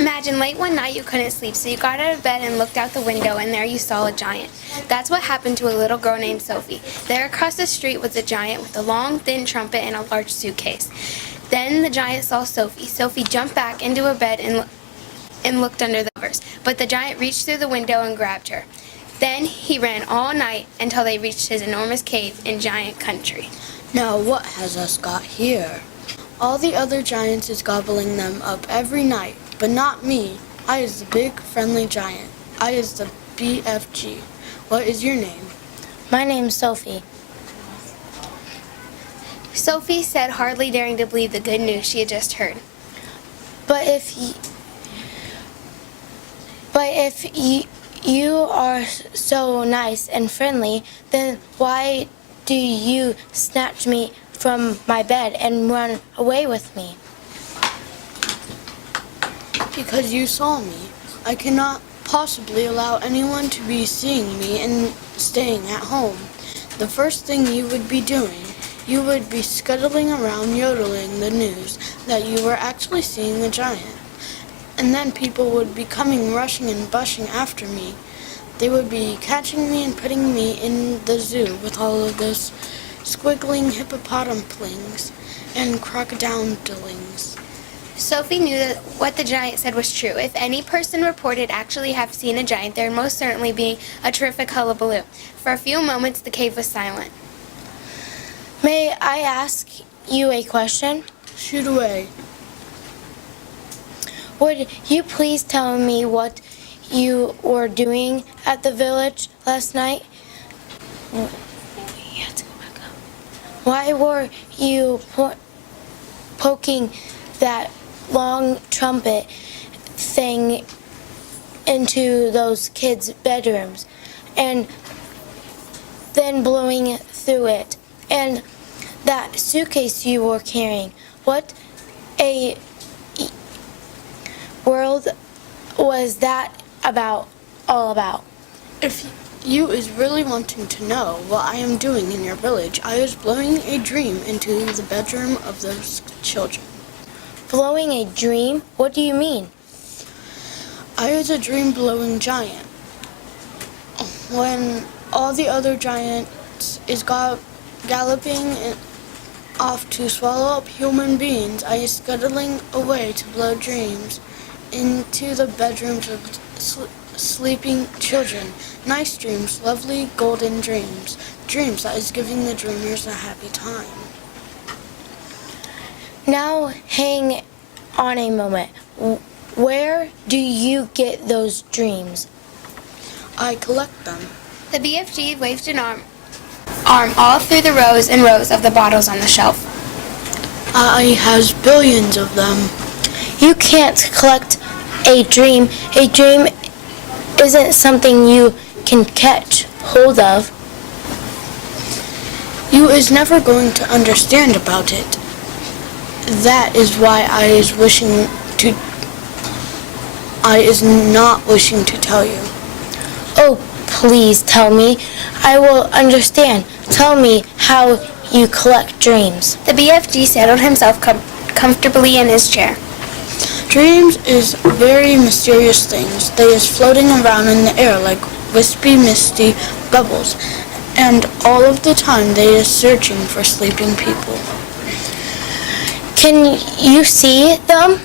Imagine late one night you couldn't sleep, so you got out of bed and looked out the window, and there you saw a giant. That's what happened to a little girl named Sophie. There across the street was a giant with a long, thin trumpet and a large suitcase. Then the giant saw Sophie. Sophie jumped back into her bed and looked under the covers, but the giant reached through the window and grabbed her. Then he ran all night until they reached his enormous cave in Giant Country. Now what has us got here? All the other giants is gobbling them up every night, but not me. I is the big, friendly giant. I is the BFG. What is your name? My name's Sophie. Sophie said, hardly daring to believe the good news she had just heard. But if you are so nice and friendly, then why do you snatch me from my bed and run away with me? Because you saw me. I cannot possibly allow anyone to be seeing me and staying at home. The first thing you would be doing, you would be scuttling around yodeling the news that you were actually seeing a giant. And then people would be coming rushing and bushing after me. They would be catching me and putting me in the zoo with all of those squiggling hippopotamplings and crocodilings. Sophie knew that what the giant said was true. If any person reported actually have seen a giant, there would most certainly be a terrific hullabaloo. For a few moments, the cave was silent. May I ask you a question? Shoot away. Would you please tell me what you were doing at the village last night? Why were you poking that long trumpet thing into those kids' bedrooms and then blowing through it? And that suitcase you were carrying, what a world was that all about? If you is really wanting to know what I am doing in your village, I was blowing a dream into the bedroom of those children. Blowing a dream? What do you mean? I was a dream-blowing giant. When all the other giants is galloping off to swallow up human beings, I is scuttling away to blow dreams into the bedrooms of sleeping children. Nice dreams, lovely golden dreams. Dreams that is giving the dreamers a happy time. Now hang on a moment. Where do you get those dreams? I collect them. The BFG waved an arm all through the rows and rows of the bottles on the shelf. I has billions of them. You can't collect a dream. A dream isn't something you can catch hold of. You is never going to understand about it. That is why I is not wishing to tell you. Oh, please tell me. I will understand. Tell me how you collect dreams. The BFG settled himself comfortably in his chair. Dreams is very mysterious things. They is floating around in the air like wispy, misty bubbles. And all of the time they is searching for sleeping people. Can you see them?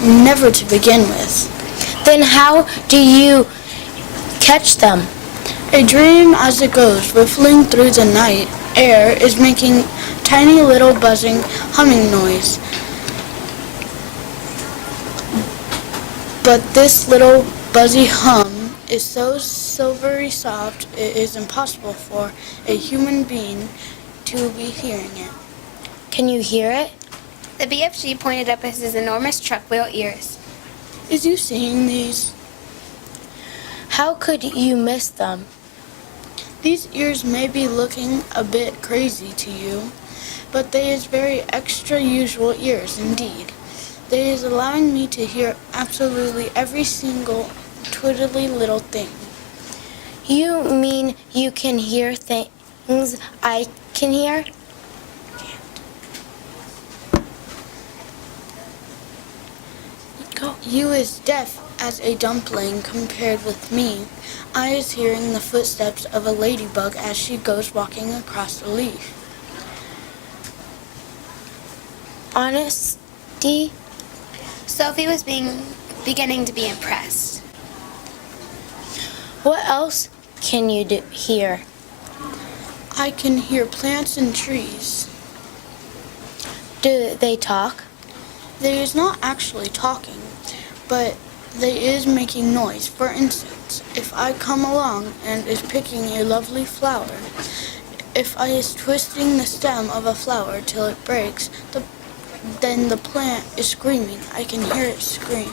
Never to begin with. Then how do you catch them? A dream as it goes, riffling through the night air, is making tiny little buzzing, humming noise. But this little buzzy hum is so silvery soft it is impossible for a human being to be hearing it. Can you hear it? The BFG pointed up at his enormous truck wheel ears. Is you seeing these? How could you miss them? These ears may be looking a bit crazy to you, but they is very extra usual ears indeed. They is allowing me to hear absolutely every single twiddly little thing. You mean you can hear things I can hear? You is deaf as a dumpling compared with me. I is hearing the footsteps of a ladybug as she goes walking across the leaf. Honesty? Sophie was beginning to be impressed. What else can you hear? I can hear plants and trees. Do they talk? They is not actually talking, but they is making noise. For instance, if I come along and is picking a lovely flower, if I is twisting the stem of a flower till it breaks, then the plant is screaming. I can hear it screaming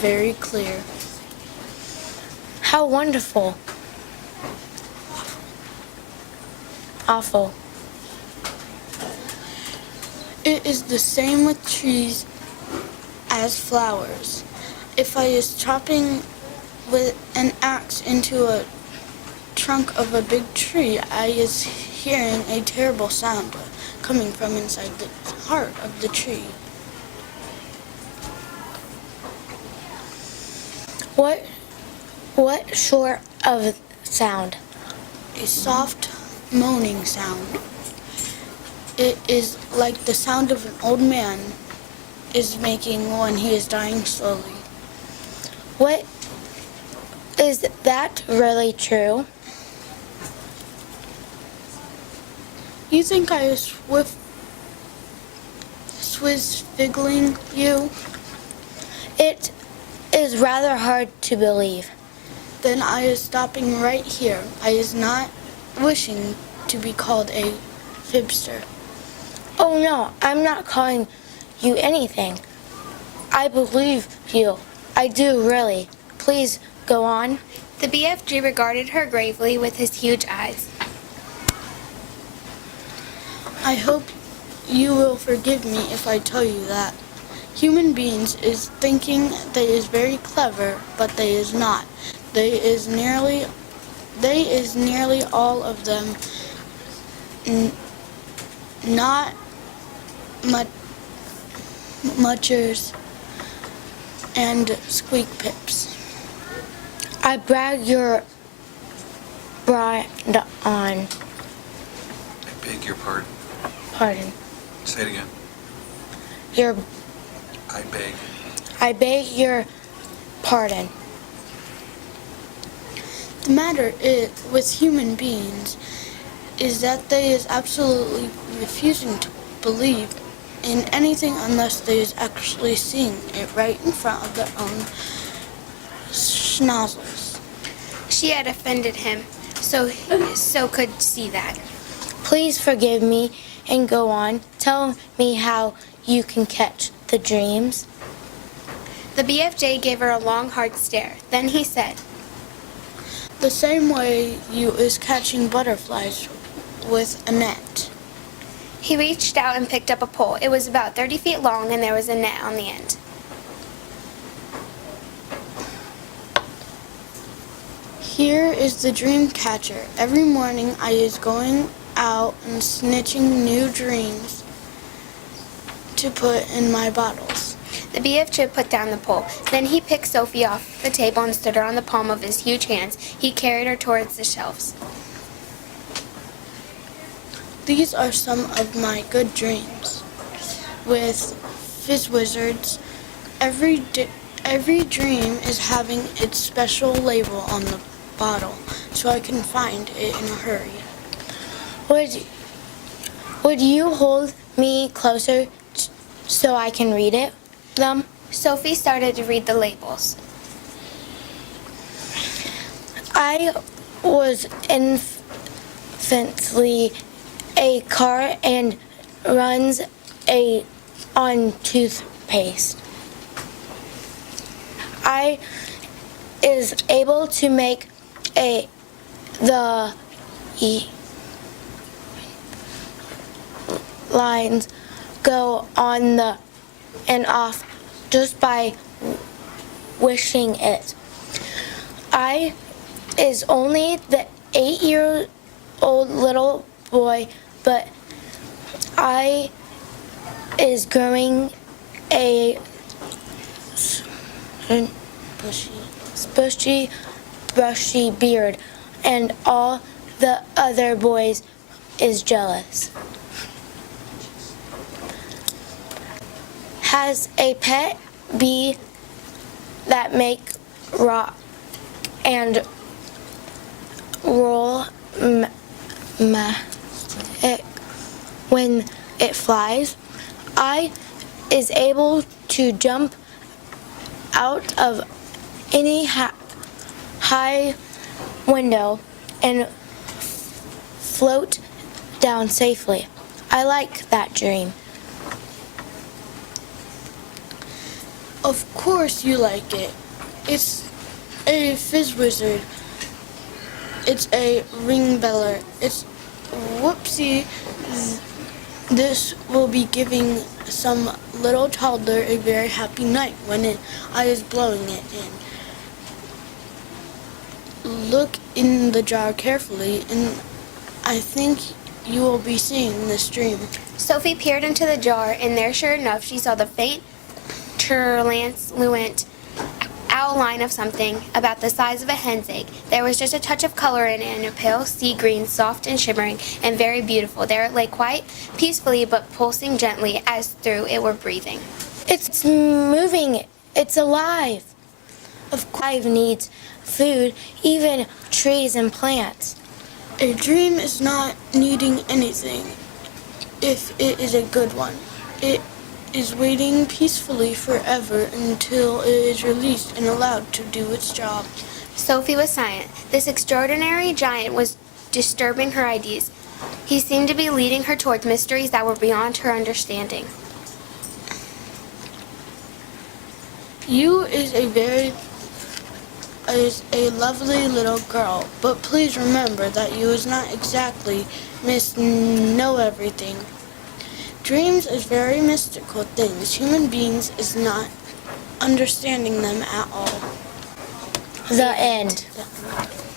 very clear. How wonderful. Awful. It is the same with trees as flowers. If I is chopping with an axe into a trunk of a big tree, I is hearing a terrible sound coming from inside the heart of the tree. What sort of sound? A soft moaning sound. It is like the sound of an old man is making when he is dying slowly. What is that really true? You think I is figgling you? It is rather hard to believe. Then I is stopping right here. I is not wishing to be called a fibster. Oh no, I'm not calling you anything. I believe you. I do really. Please go on. The BFG regarded her gravely with his huge eyes. I hope you will forgive me if I tell you that. Human beings is thinking they is very clever, but they is not. They is nearly all of them not muchers and squeak pips. I brag your brand on. I beg your pardon. Pardon. Say it again. Your. I I beg your pardon. The matter is, with human beings is that they is absolutely refusing to believe in anything unless they is actually seeing it right in front of their own schnozzles. She had offended him, so could see that. Please forgive me and go on. Tell me how you can catch the dreams. The BFJ gave her a long, hard stare. Then he said, The same way you is catching butterflies with a net. He reached out and picked up a pole. It was about 30 feet long and there was a net on the end. Here is the dream catcher. Every morning I is going out and snitching new dreams to put in my bottles. The BFJ put down the pole. Then he picked Sophie off the table and stood her on the palm of his huge hands. He carried her towards the shelves. These are some of my good dreams. With Fizz Wizards, every dream is having its special label on the bottle, so I can find it in a hurry. Would you hold me closer so I can read them? Sophie started to read the labels. I was infantly a car and runs on toothpaste. I is able to make the lines go on the and off just by wishing it. I is only the 8-year-old little boy, but I is growing a and Bushy. brushy beard, and all the other boys is jealous. Has a pet bee that make rock and roll it when it flies. I is able to jump out of any high window and float down safely. I like that dream. Of course you like it. It's a fizz wizard. It's a ring beller. It's whoopsie. This will be giving some little toddler a very happy night when I is blowing it in. Look in the jar carefully, and I think you will be seeing this dream. Sophie peered into the jar, and there, sure enough, she saw the faint, translucent outline of something about the size of a hen's egg. There was just a touch of color in it, and a pale sea green, soft and shimmering, and very beautiful. There it lay quite peacefully, but pulsing gently, as through it were breathing. It's moving. It's alive. Of course, life needs food, even trees and plants. A dream is not needing anything if it is a good one. It is waiting peacefully forever until it is released and allowed to do its job. Sophie was silent. This extraordinary giant was disturbing her ideas. He seemed to be leading her towards mysteries that were beyond her understanding. You is a lovely little girl, but please remember that you is not exactly Miss Know Everything. Dreams is very mystical things. Human beings is not understanding them at all. The end. The end.